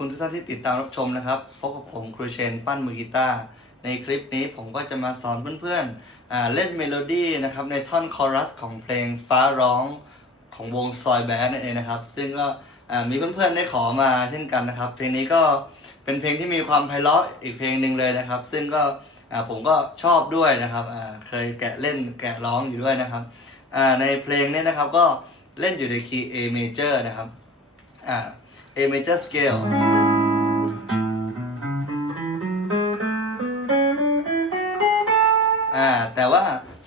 คุณทุกท่านที่ติดตามรับชมนะครับพบกับผมครูเชนปั้นมือกีตาร์ในคลิปนี้ผมก็จะมาสอนเพื่อนๆเล่นเมโลดี้นะครับในท่อนคอรัสของเพลงฟ้าร้องของวงซอยแบนนั่นเองนะครับ ซึ่งก็มีเพื่อนๆได้ขอมาเช่นกันนะครับ เพลงนี้ก็เป็นเพลงที่มีความไพเราะอีกเพลงหนึ่งเลยนะครับ ซึ่งก็ผมก็ชอบด้วยนะครับเคยแกะเล่นแกะร้องอยู่ด้วยนะครับในเพลงนี้นะครับก็เล่นอยู่ในคีย์ A major นะครับอ่า A major scale อ่าแต่ว่า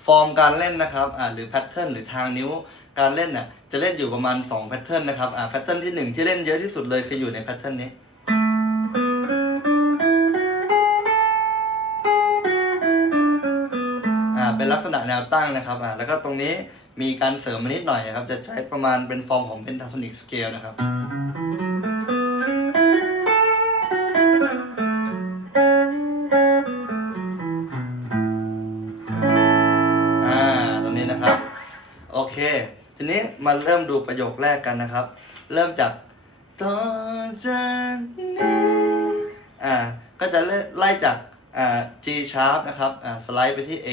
ฟอร์มการเล่นนะครับอ่าหรือแพทเทิร์นหรือทางนิ้วการเล่นน่ะจะเล่นอยู่ประมาณ2แพทเทิร์นนะครับอ่าแพทเทิร์นที่ 1 ที่เล่นเยอะที่สุดเลยคืออยู่ในแพทเทิร์นนี้อ่าเป็นลักษณะแนวตั้งนะครับอ่าแล้วก็ตรงนี้มีการเสริมมานิดหน่อยนะครับ จะใช้ประมาณเป็นฟอร์มของ pentatonic scale นะครับ โอเค ทีนี้มาเริ่มดูประโยคแรกกันนะครับ เริ่มจากต่อจากนี้อ่าก็จะไล่จากอ่า G sharp นะครับอ่าสไลด์ไปที่ A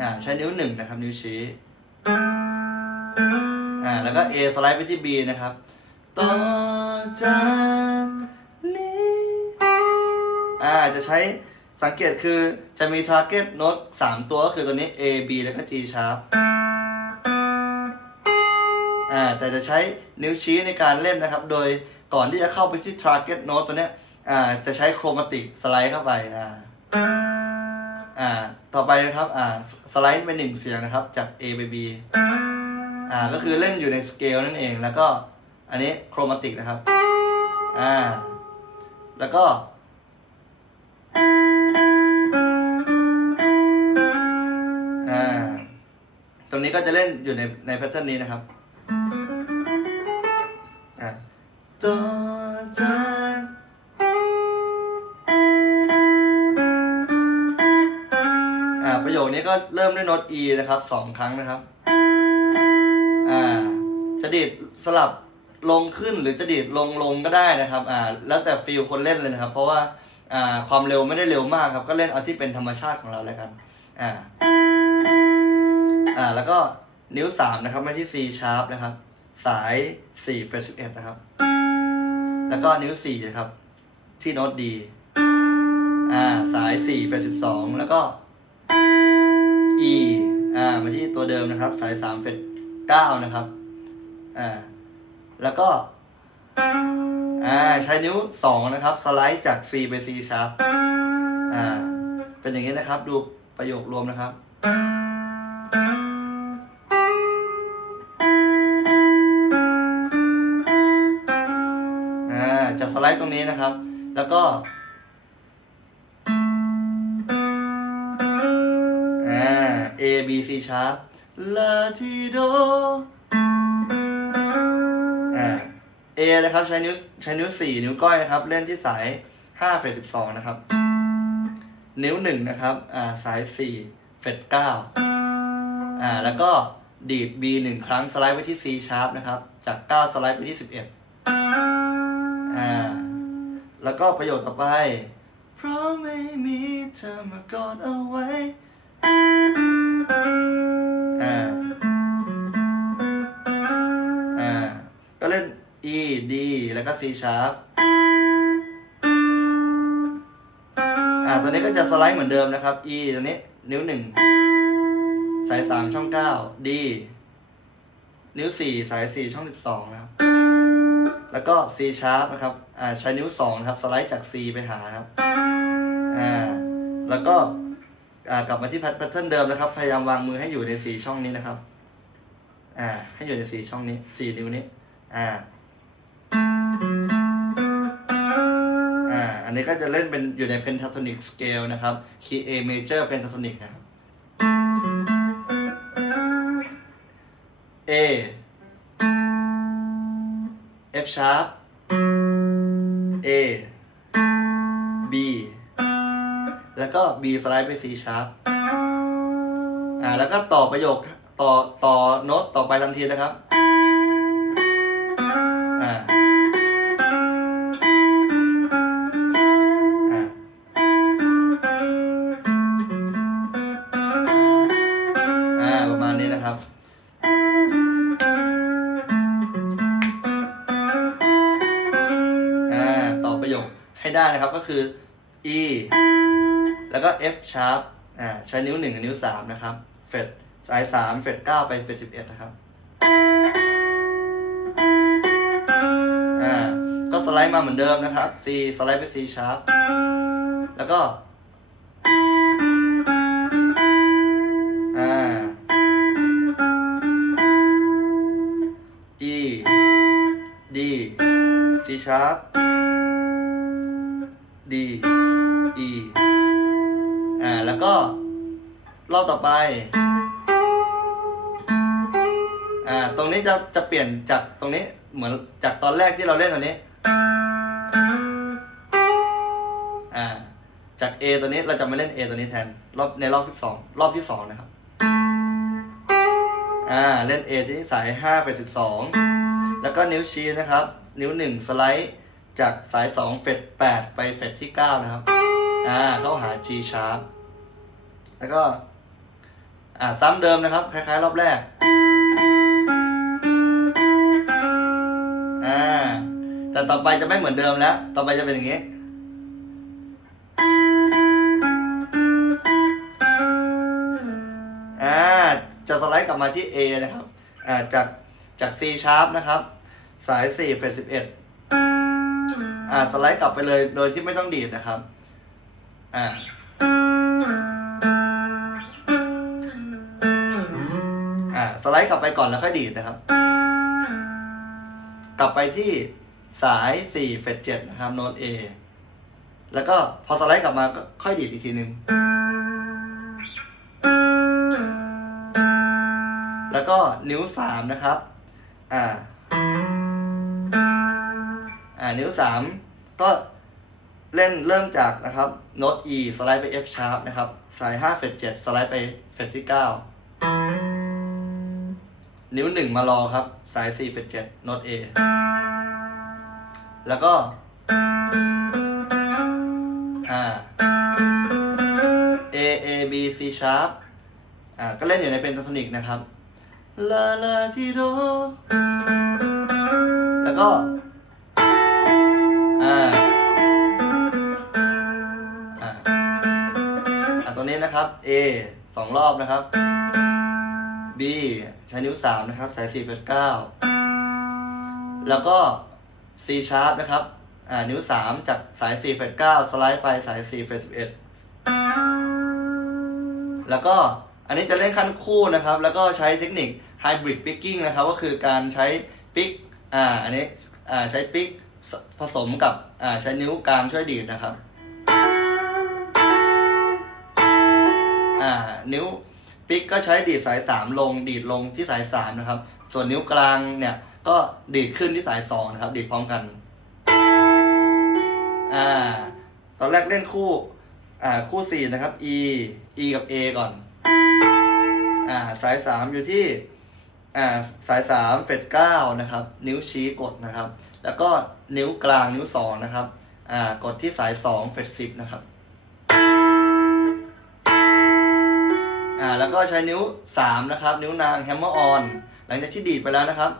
อ่าใช้นิ้วหนึ่งนะครับ นิ้วชี้อ่าแล้วก็ A สไลด์ไปที่ B นะครับต่อจากนี้อ่าจะใช้ สังเกตคือจะมี target note 3 ตัวก็คือตัวนี้ A B แล้วก็ G sharp อ่าแต่จะใช้นิ้วชี้ในการเล่นนะครับ โดยก่อนที่จะเข้าไปที่ target note ตัวเนี้ยอ่าจะใช้โครมาติกสไลด์เข้าไปอ่าอ่าต่อไปนะครับอ่าสไลด์ไปหนึ่งเสียงนะครับจาก A ไป B อ่าก็คือเล่นอยู่ในสเกลนั่นเองแล้วก็อันนี้โครมาติกนะครับอ่าแล้วก็ ตรงนี้ก็จะเล่นอยู่ในในแพทเทิร์นนี้นะครับอ่าต่อจากอ่าประโยคนี้ก็เริ่มด้วยโน้ต E นะครับสองครั้งนะครับ อ่า จะดีดสลับลงขึ้นหรือจะดีดลงลงก็ได้นะครับ อ่า แล้วแต่ฟีลคนเล่นเลยนะครับ เพราะว่า อ่า ความเร็วไม่ได้เร็วมากครับ ก็เล่นเอาที่เป็นธรรมชาติของเราแล้วกัน อ่า อ่าแล้วก็นิ้วสามนะครับไม่ที่ C sharp นะครับ สายสี่เฟรสิบเอ็ดนะครับ แล้วก็นิ้วสี่นะครับ ที่โน้ต D อ่าสายสี่เฟรสิบสองแล้วก็ E อ่ามาที่ตัวเดิมนะครับ สายสามเฟรเก้านะครับอ่าแล้วก็อ่าใช้นิ้วสองนะครับ สไลด์จาก C ไป C sharp อ่าเป็นอย่างนี้นะครับ ดูประโยครวมนะครับ จะสไลด์ตรงนี้นะครับ แล้วก็อ่า A B C sharp ลาทีโดอ่า A นะครับใช้นิ้วใช้นิ้วสี่นิ้วก้อยนะครับ เล่นที่สายห้าเฟสิบสองนะครับ นิ้วหนึ่งนะครับ อ่า สายสี่เฟรเก้าอ่า แล้วก็ดีด B หนึ่งครั้งสไลด์ไปที่ C sharp นะครับ จากเก้าสไลด์ไปที่สิบเอ่าแล้วก็ประโยคต่อไป เพราะไม่มีเธอมากอดเอาไว้อ่าอ่าก็เล่น E D แล้วก็ C sharp อ่าตัวนี้ก็จะสไลด์เหมือนเดิมนะครับ E ตัวนี้นิ้วหนึ่งสายสามช่องเก้า D นิ้วสี่สายสี่ช่องสิบสองนะครับ แล้วก็ C sharp นะครับอ่าใช้นิ้วสองนะครับสไลด์จาก C ไปหาครับอ่าแล้วก็อ่ากลับมาที่แพทเทิร์นเดิมนะครับ พยายามวางมือให้อยู่ในสีช่องนี้นะครับอ่าให้อยู่ในสีช่องนี้สี่นิ้วนี้อ่าอ่าอันนี้ก็จะเล่นเป็นอยู่ใน pentatonic scale นะครับ key A major pentatonic นะครับ A sharp A B แล้วก็ B สไลด์ไป C sharp อ่าแล้วก็ต่อประโยคต่อต่อโน้ตต่อไปทันทีนะครับ คือ E แล้วก็ F sharp อ่าใช้นิ้วหนึ่งกับนิ้วสามนะครับ เฟดสายสามเฟดเก้าไปเฟดสิบเอ็ดนะครับ อ่า ก็สไลด์มาเหมือนเดิมนะครับ C สไลด์ไป C sharp แล้วก็ อ่า E D C sharp D E อ่าแล้วก็รอบต่อไปอ่าตรงนี้จะจะเปลี่ยนจากตรงนี้เหมือนจากตอนแรกที่เราเล่นตรงนี้อ่าจาก A ตัวนี้เราจะมาเล่น A ตัวนี้แทนรอบในรอบที่สองรอบที่สองนะครับอ่าเล่น A ที่สาย5เฟด12 แล้วก็นิ้วชี้นะครับ นิ้ว 1 สไลด์ จากสาย2เฟด8ไปเฟดที่9นะครับ อ่าเข้าหา G sharp แล้วก็ อ่าซ้ำเดิมนะครับ คล้าย ๆ รอบแรก อ่า แต่ต่อไปจะไม่เหมือนเดิมแล้ว ต่อไปจะเป็นอย่างนี้อ่าจะสไลด์กลับมาที่ A นะครับ อ่า จาก จาก C sharp นะครับ สาย4เฟด11 อ่าสไลด์กลับไปเลยโดยที่ไม่ต้องดีดนะครับ อ่าอ่าสไลด์กลับไปก่อนแล้วค่อยดีดนะครับ กลับไปที่สาย4เฟด7นะครับโน้ต A แล้วก็พอสไลด์กลับมาก็ค่อยดีดอีกทีหนึ่งแล้วก็นิ้วสามนะครับ อ่า อ่านิ้วสามก็เล่นเริ่มจากนะครับโน้ต E สไลด์ไป F sharp นะครับสาย5เฟด7สไลด์ไปเฟดที่ 9 นิ้วหนึ่งมารอครับ สาย4เฟด7โน้ต A แล้วก็อ่า A A B C sharp อ่าก็เล่นอยู่ในเป็นโทนิกนะครับลาลาทีโดแล้วก็ นะครับ A สองรอบนะครับ B ใช้นิ้วสามนะครับ สายสี่เฟดเก้าแล้วก็ C sharp นะครับ อ่า นิ้วสามจากสายสี่เฟดเก้าสไลด์ไปสายสี่เฟดสิบเอ็ดแล้วก็อันนี้จะเล่นขั้นคู่นะครับ แล้วก็ใช้เทคนิค hybrid picking นะครับ ก็คือการใช้ปิก อ่า อันนี้ อ่า ใช้ปิกผสมกับ อ่า ใช้นิ้วกลางช่วยดีดนะครับ อ่า นิ้วปิกก็ใช้ดีดสายสามลง ดีดลงที่สายสามนะครับ ส่วนนิ้วกลางเนี่ย ก็ดีดขึ้นที่สายสองนะครับ ดีดพร้อมกัน อ่า ตอนแรกเล่นคู่ อ่า คู่สี่นะครับ E E กับ A ก่อน อ่า สายสามอยู่ที่ อ่า สายสามเฟดเก้านะครับ นิ้วชี้กดนะครับ แล้วก็นิ้วกลางนิ้วสองนะครับ อ่า กดที่สายสองเฟดสิบนะครับ อ่าแล้วก็ใช้นิ้วสามนะครับ นิ้วนางแฮมเมอร์ออนหลังจากที่ดีดไปแล้วนะครับ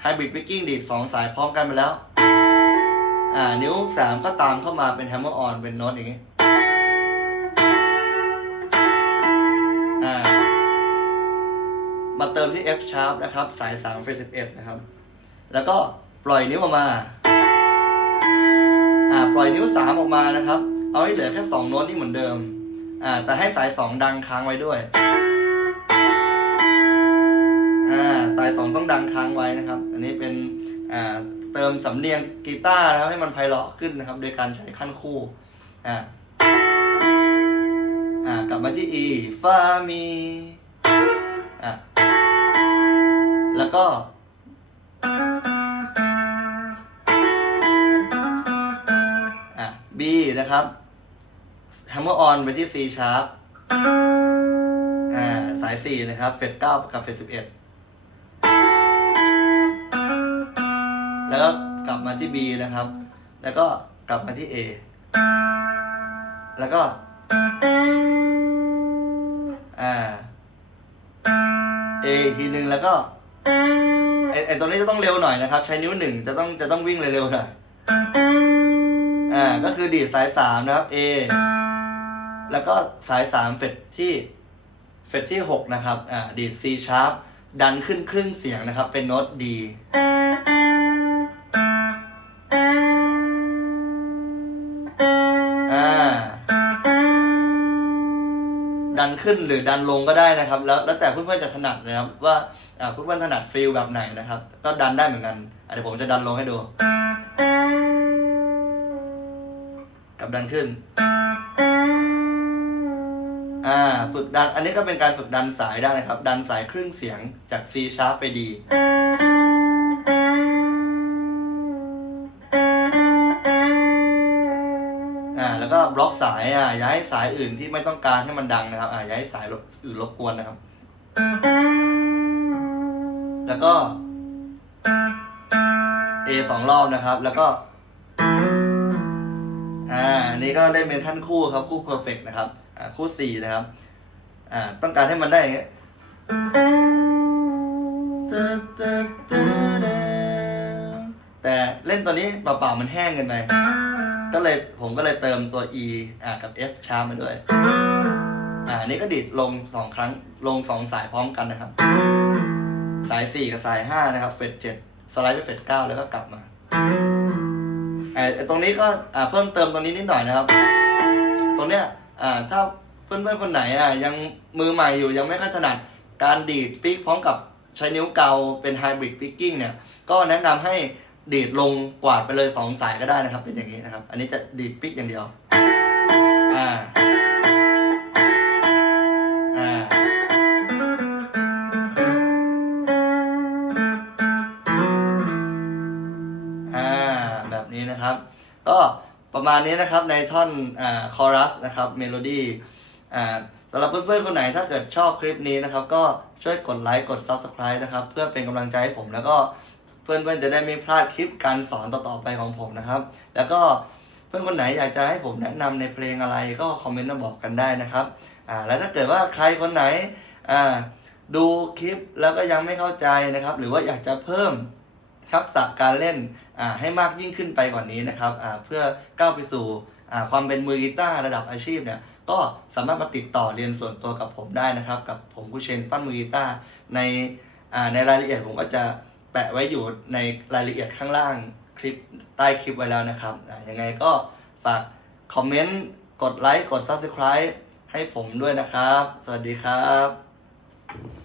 ไฮบริดวิกกิ้งดีดสองสายพร้อมกันไปแล้วอ่านิ้วสามก็ตามเข้ามาเป็นแฮมเมอร์ออนเป็นโน้ตอย่างนี้อ่ามาเติมที่ F sharp นะครับ สาย3เฟส11 นะครับ แล้วก็ปล่อยนิ้วออกมาอ่าปล่อยนิ้ว 3 ออกมานะครับ เอาให้เหลือแค่ 2 โน้ตที่เหมือนเดิม อ่าแต่ให้สาย2ดังค้างไว้ด้วยอ่าสาย2ต้องดังค้างไว้นะครับ อันนี้เป็นอ่าเติมสำเนียงกีตาร์นะครับให้มันไพเราะขึ้นนะครับ โดยการใช้ขั้นคู่อ่าอ่ากลับมาที่ E ฟามีอะแล้วก็อะ B นะครับ hammer on ไปที่ C sharp อ่าสาย 4 นะครับ เฟด9กับเฟด11 แล้วก็กลับมาที่ B นะครับ แล้วก็กลับมาที่ A แล้วก็ อ่า A อีกทีหนึ่งแล้วก็ไอไอตรงนี้จะต้องเร็วหน่อยนะครับ ใช้นิ้วหนึ่งจะต้องจะต้องวิ่งเร็วๆหน่อย อ่า ก็คือดีดสายสามนะครับ A แล้วก็สายสามเฟดที่เฟดที่หกนะครับอ่าดีด C sharp ดันขึ้นครึ่งเสียงนะครับ เป็นโน้ต D ดันขึ้นหรือดันลงก็ได้นะครับ แล้วแล้วแต่เพื่อนๆจะถนัดนะครับ ว่าเพื่อนๆถนัดฟีลแบบไหนนะครับ ก็ดันได้เหมือนกันเดี๋ยวผมจะดันลงให้ดู กับดันขึ้น อ่าฝึกดัน อันนี้ก็เป็นการฝึกดันสายได้นะครับ ดันสายครึ่งเสียงจาก C sharp ไป D อ่าแล้วก็บล็อกสายอ่าย้ายสายอื่นที่ไม่ต้องการให้มันดังนะครับอ่าย้ายสายอื่นรบกวนนะครับ แล้วก็ A สองรอบนะครับ แล้วก็อ่าอันนี้ก็ได้เป็นขั้นคู่ครับคู่ perfect นะครับ คู่สี่นะครับอ่าต้องการให้มันได้อย่างเงี้ยแต่เล่นตัวนี้เปล่าๆมันแห้งเกินไปก็เลยผมก็เลยเติมตัว e อ่ากับ f sharp มาด้วย อ่านนี้ก็ดีดลงสองครั้งลงสองสายพร้อมกันนะครับ สายสี่กับสายห้านะครับเฟดเจ็ดสไลด์ไปเฟดเก้าแล้วก็กลับมาอ้ไอ้ตรงนี้ก็อ่าเพิ่มเติมตรงนี้นิดหน่อยนะครับ ตรงเนี้ย อ่าถ้าเพื่อนๆคนไหนอะยังมือใหม่อยู่ยังไม่ค่อยถนัดการดีดปิกพร้อมกับใช้นิ้วเกาเป็นไฮบริดปิกกิ้งเนี่ยก็แนะนำให้ดีดลงกวาดไปเลยสองสายก็ได้นะครับ เป็นอย่างนี้นะครับ อันนี้จะดีดปิกอย่างเดียวอ่า ประมาณนี้นะครับในท่อนอ่าคอรัสนะครับเมโลดี้อ่าสำหรับเพื่อนๆคนไหนถ้าเกิดชอบคลิปนี้นะครับ ก็ช่วยกดไลค์กด Subscribe นะครับ เพื่อเป็นกำลังใจให้ผมแล้วก็เพื่อนๆจะได้ไม่พลาดคลิปการสอนต่อๆไปของผมนะครับ แล้วก็เพื่อนคนไหนอยากจะให้ผมแนะนำในเพลงอะไรก็คอมเมนต์มาบอกกันได้นะครับอ่าแล้วถ้าเกิดว่าใครคนไหนอ่าดูคลิปแล้วก็ยังไม่เข้าใจนะครับ หรือว่าอยากจะเพิ่ม ทักษะการเล่นให้มากยิ่งขึ้นไปกว่านี้นะครับเพื่อก้าวไปสู่ความเป็นมือกีตาร์ระดับอาชีพเนี่ยก็สามารถมาติดต่อเรียนส่วนตัวกับผมได้นะครับ กับผมกุเชนปั้นมือกีตาร์ในในรายละเอียดผมก็จะแปะไว้อยู่ในรายละเอียดข้างล่างคลิปใต้คลิปไว้แล้วนะครับยังไงก็ฝากคอมเมนต์กดไลค์กด Subscribe ให้ผมด้วยนะครับ สวัสดีครับ